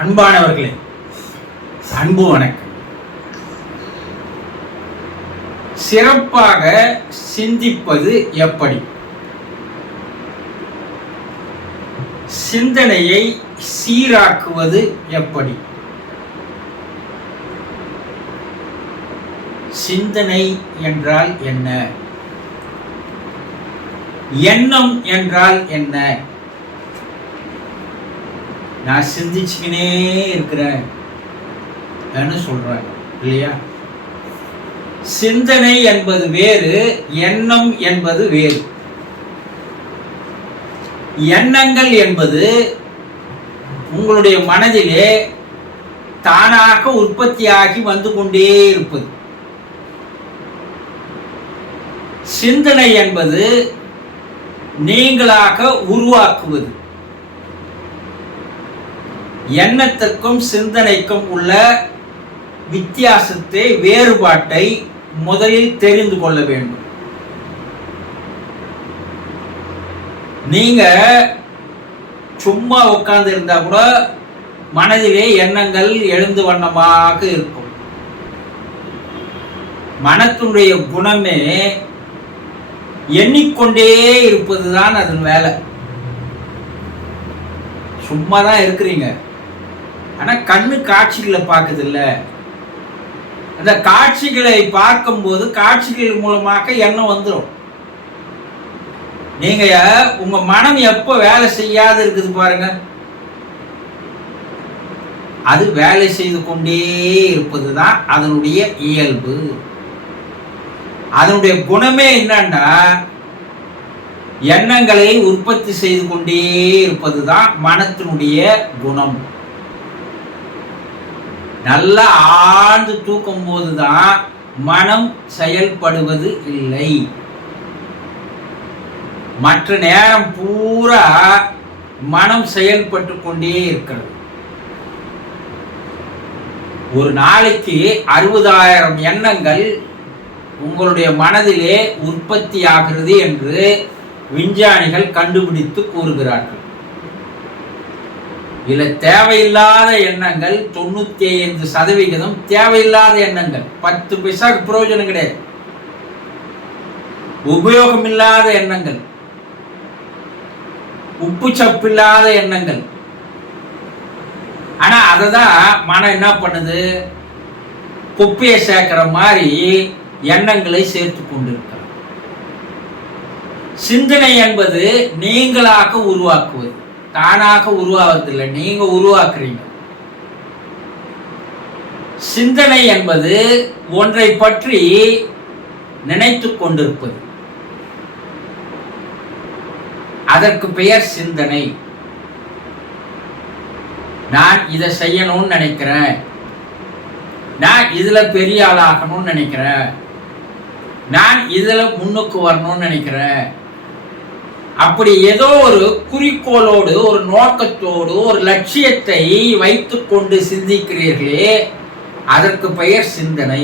அன்பானவர்களே அன்பு வணக்கம். சிறப்பாக சிந்திப்பது எப்படி? சிந்தனையை சீராக்குவது எப்படி? சிந்தனை என்றால் என்ன? எண்ணம் என்றால் என்ன? நான் சிந்திச்சுக்கினே இருக்கிறேன் சொல்கிறேன் இல்லையா? சிந்தனை என்பது வேறு எண்ணம் என்பது வேறு. எண்ணங்கள் என்பது உங்களுடைய மனதிலே தானாக உற்பத்தியாகி வந்து கொண்டே இருப்பது. சிந்தனை என்பது நீங்களாக உருவாக்குவது. எண்ணத்துக்கும் சிந்தனைக்கும் உள்ள வித்தியாசத்தை வேறுபாட்டை முதலில் தெரிந்து கொள்ள வேண்டும். நீங்க சும்மா உட்கார்ந்து இருந்தா கூட மனதிலே எண்ணங்கள் எழுந்து வண்ணமாக இருக்கும். மனத்தினுடைய குணமே எண்ணிக்கொண்டே இருப்பதுதான் அதன் வேலை. சும்மா தான் இருக்கிறீங்க. ஆனால் கண்ணு காட்சிகளை பார்க்குது இல்லை அந்த காட்சிகளை பார்க்கும்போது காட்சிகள் மூலமாக எண்ணம் வந்துடும் நீங்க உங்க மனம் எப்போ வேலை செய்யாது இருக்குது பாருங்க. அது வேலை செய்து கொண்டே இருப்பது தான் அதனுடைய இயல்பு. அதனுடைய குணமே என்னன்னா எண்ணங்களை உற்பத்தி செய்து கொண்டே இருப்பது தான் மனத்தினுடைய குணம். நல்லா ஆழ்ந்து தூக்கும் போதுதான் மனம் செயல்படுவது இல்லை. மற்ற நேரம் பூரா மனம் செயல்பட்டு கொண்டே இருக்கிறது. ஒரு நாளைக்கு அறுபதாயிரம் எண்ணங்கள் உங்களுடைய மனதிலே உற்பத்தி ஆகிறது என்று விஞ்ஞானிகள் கண்டுபிடித்து கூறுகிறார்கள். இதில் தேவையில்லாத எண்ணங்கள் தொண்ணூத்தி ஐந்து சதவிகிதம் தேவையில்லாத எண்ணங்கள். பத்து பைசாக்கு பிரயோஜனம் கிடையாது. உபயோகம் இல்லாத எண்ணங்கள். உப்பு சப்பில்லாத எண்ணங்கள். ஆனா அதை தான் மனம் என்ன பண்ணுது? குப்பையை சேர்க்கிற மாதிரி எண்ணங்களை சேர்த்து கொண்டிருக்கிறது. சிந்தனை என்பது நீங்களாக உருவாக்குவது. தானாக உருவாவதில்லை. நீங்க உருவாக்குறீங்க. சிந்தனை என்பது ஒன்றை பற்றி நினைத்து கொண்டிருப்பது. அதற்கு பெயர் சிந்தனை. நான் இதை செய்யணும்னு நினைக்கிறேன். நான் இதுல பெரிய ஆளாகணும்னு நினைக்கிறேன். நான் இதுல முன்னுக்கு வரணும்னு நினைக்கிறேன். அப்படி ஏதோ ஒரு குறிக்கோளோடு ஒரு நோக்கத்தோடு ஒரு லட்சியத்தை வைத்துக்கொண்டு சிந்திக்கிறீர்களே அதற்கு பெயர் சிந்தனை.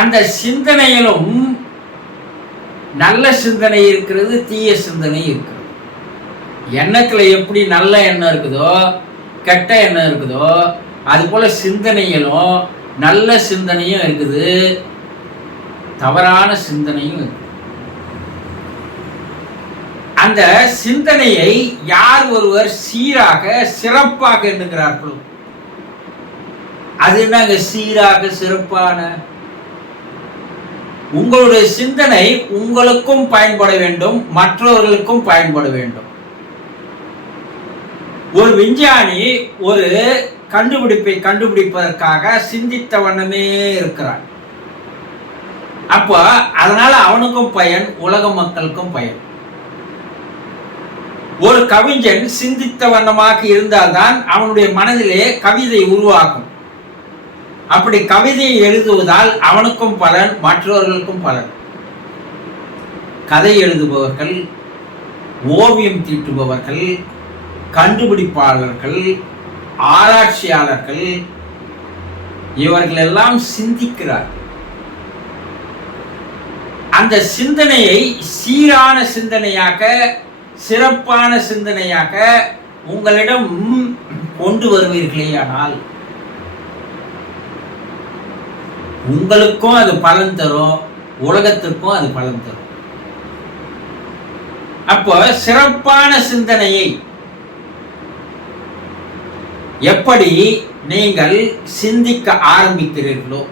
அந்த சிந்தனையிலும் நல்ல சிந்தனை இருக்கிறது தீய சிந்தனை இருக்கிறது. எண்ணத்தில் எப்படி நல்ல எண்ணம் இருக்குதோ கெட்ட எண்ணம் இருக்குதோ அது போல சிந்தனையிலும் நல்ல சிந்தனையும் இருக்குது தவறான சிந்தனையும் இருக்குது. அந்த சிந்தனையை யார் ஒருவர் சீராக சிறப்பாக எண்ணுகிறார்களோ. அது என்னங்க சீராக சிறப்பான? உங்களுடைய சிந்தனை உங்களுக்கும் பயன்பட வேண்டும் மற்றவர்களுக்கும் பயன்பட வேண்டும். ஒரு விஞ்ஞானி ஒரு கண்டுபிடிப்பை கண்டுபிடிப்பதற்காக சிந்தித்த வண்ணமே இருக்கிறான். அப்போ அதனால அவனுக்கும் பயன் உலக மக்களுக்கும் பயன். ஒரு கவிஞன் சிந்தித்த வண்ணமாக இருந்தால்தான் அவனுடைய மனதிலே கவிதை உருவாகும். அப்படி கவிதையை எழுதுவதால் அவனுக்கும் பலன் மற்றவர்களுக்கும் பலன். கதை எழுதுபவர்கள் ஓவியம் தீட்டுபவர்கள் கண்டுபிடிப்பாளர்கள் ஆராய்ச்சியாளர்கள் இவர்கள் எல்லாம் சிந்திக்கிறார். அந்த சிந்தனையை சீரான சிந்தனையாக சிறப்பான சிந்தனையாக உங்களிடம் கொண்டு வருவீர்களேயானால் உங்களுக்கும் அது பலன் தரும் உலகத்திற்கும் அது பலன் தரும். அப்போ சிறப்பான சிந்தனையை எப்படி நீங்கள் சிந்திக்க ஆரம்பிக்கிறீர்களோ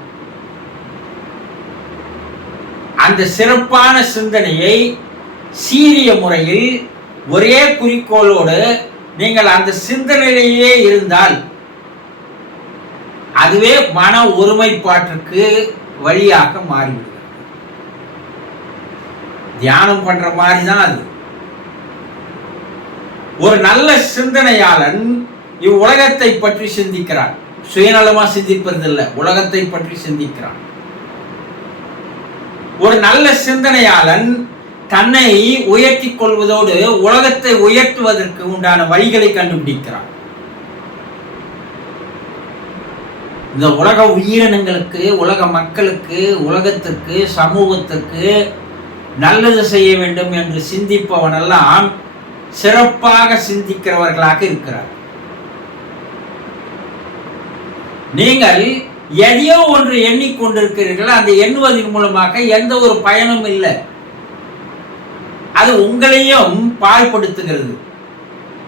அந்த சிறப்பான சிந்தனையை சீரிய முறையில் ஒரே குறிக்கோளோடு நீங்கள் அந்த சிந்தனையிலேயே இருந்தால் அதுவே மன ஒருமைப்பாட்டிற்கு வழியாக மாறிவிடுகிறது. தியானம் பண்ற மாதிரி தான் அது. ஒரு நல்ல சிந்தனையாளன் இவ்வுலகத்தை பற்றி சிந்திக்கிறான். சுயநலமா சிந்திப்பதில்லை உலகத்தை பற்றி சிந்திக்கிறான். ஒரு நல்ல சிந்தனையாளன் தன்னை உயர்த்தி கொள்வதோடு உலகத்தை உயர்த்துவதற்கு உண்டான வழிகளை கண்டுபிடிக்கிறான். இந்த உலக உயிரினங்களுக்கு உலக மக்களுக்கு உலகத்திற்கு சமூகத்திற்கு நல்லது செய்ய வேண்டும் என்று சிந்திப்பவனெல்லாம் சிறப்பாக சிந்திக்கிறவர்களாக இருக்கிறார். நீங்கள் எதையோ ஒன்று எண்ணிக்கொண்டிருக்கிறீர்கள் அந்த எண்ணுவதன் மூலமாக எந்த ஒரு பயனும் இல்லை. அது உங்களையும் பாழ்படுத்துகிறது.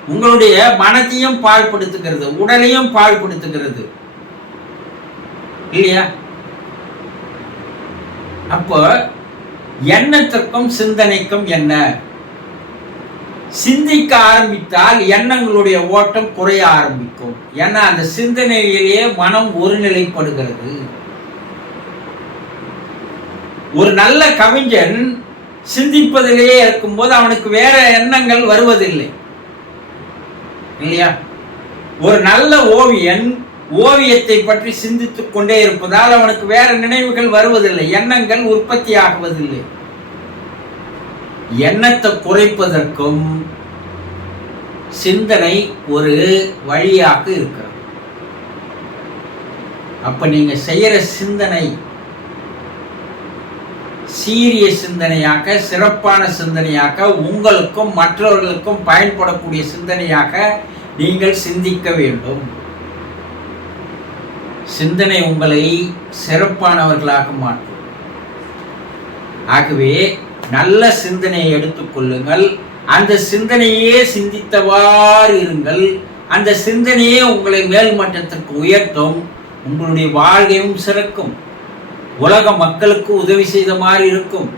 உங்களுடைய மனத்தையும் பாழ்படுத்துகிறது. உடலையும் பாழ்படுத்துகிறது. இல்லையா? அப்போ எண்ணத்திற்கும் சிந்தனைக்கும் என்ன? சிந்திக்க ஆரம்பித்தால் எண்ணங்களுடைய ஓட்டம் குறைய ஆரம்பிக்கும். ஏன்னா அந்த சிந்தனையிலேயே மனம் ஒருநிலைப்படுகிறது. ஒரு நல்ல கவிஞன் சிந்திப்பதிலேயே இருக்கும்போது அவனுக்கு வேற எண்ணங்கள் வருவதில்லை. இல்லையா? ஒரு நல்ல ஓவியன் ஓவியத்தை பற்றி சிந்தித்துக் கொண்டே இருப்பதால் அவனுக்கு வேற நினைவுகள் வருவதில்லை எண்ணங்கள் உற்பத்தி ஆகுவதில்லை. எண்ணத்தை குறைப்பதற்கும் சிந்தனை ஒரு வழியாக இருக்கிறது. அப்ப நீங்க செய்யற சிந்தனை சீரிய சிந்தனையாக சிறப்பான சிந்தனையாக உங்களுக்கும் மற்றவர்களுக்கும் பயன்படக்கூடிய சிந்தனையாக நீங்கள் சிந்திக்க வேண்டும். சிந்தனை உங்களை சிறப்பானவர்களாக மாற்றும். ஆகவே நல்ல சிந்தனையை எடுத்துக்கொள்ளுங்கள் அந்த சிந்தனையே சிந்தித்தவாறு இருங்கள். அந்த சிந்தனையே உங்களை மேல் மட்டத்திற்கு உயர்த்தும். உங்களுடைய வாழ்க்கையும் சிறக்கும். உலக மக்களுக்கு உதவி செய்த மாதிரி இருக்கும்.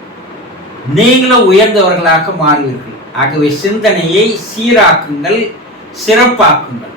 நீங்களும் உயர்ந்தவர்களாக மாறுவீர்கள் ஆகவே சிந்தனையை சீராக்குங்கள் சிறப்பாக்குங்கள்.